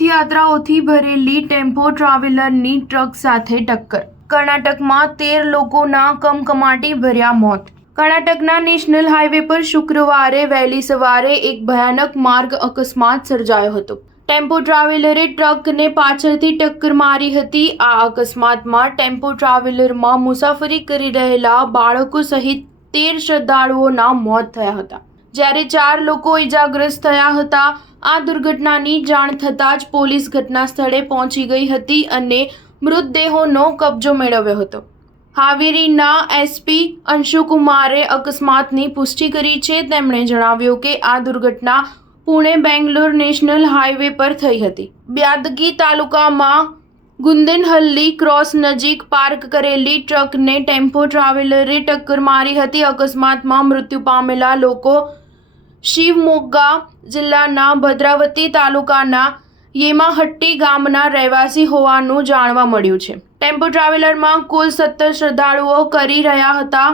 તીર્થયાત્રાઓથી ભરેલી tempo ટ્રાવેલરની truck સાથે ટક્કર. કર્ણાટકમાં 13 લોકોના કમકમાટી ભર્યા મોત. કર્ણાટકના નેશનલ હાઈવે પર શુક્રવારે વહેલી સવારે એક ભયાનક માર્ગ અકસ્માત સર્જાયો હતો. ટેમ્પો ટ્રાવેલરે ટ્રકને પાછળથી ટક્કર મારી હતી. આ અકસ્માતમાં ટેમ્પો ટ્રાવેલરમાં મુસાફરી કરી રહેલા બાળકો સહિત 13 શ્રદ્ધાળુઓના મોત થયા હતા, જ્યારે 4 લોકો ઇજાગ્રસ્ત થયા હતા. આ દુર્ઘટનાની જાણ થતાં જ પોલીસ ઘટના સ્થળે પહોંચી ગઈ હતી અને મૃતદેહોનો કબજો મેળવ્યો હતો. હાવેરીના એસપી અંશુકુમારે અકસ્માતની પુષ્ટિ કરી છે. તેમણે જણાવ્યું કે આ દુર્ઘટના પુણે-બેંગ્લોર નેશનલ હાઈવે પર થઈ હતી. બ્યાદગી તાલુકામાં ગુંદેનહલ્લી ક્રોસ નજીક પાર્ક કરેલી ટ્રકને ટેમ્પો ટ્રાવેલરે ટક્કર મારી હતી. અકસ્માતમાં મૃત્યુ પામેલા લોકો શિવમોગ્ગા જિલ્લાના ભદ્રાવતી તાલુકાના યેમાહટ્ટી ગામના રહેવાસી હોવાનું જાણવા મળ્યું છે. ટેમ્પો ટ્રાવેલરમાં કુલ 17 શ્રદ્ધાળુઓ કરી રહ્યા હતા,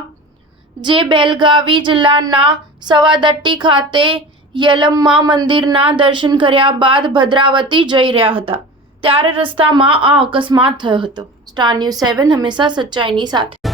જે બેલગાવી જિલ્લાના સવાદટ્ટી ખાતે યલમ્મા મંદિરના દર્શન કર્યા બાદ ભદ્રાવતી જઈ રહ્યા હતા, ત્યારે રસ્તામાં આ અકસ્માત થયો હતો. સ્ટાર ન્યૂઝ 7 હંમેશા સચ્ચાઈની સાથે.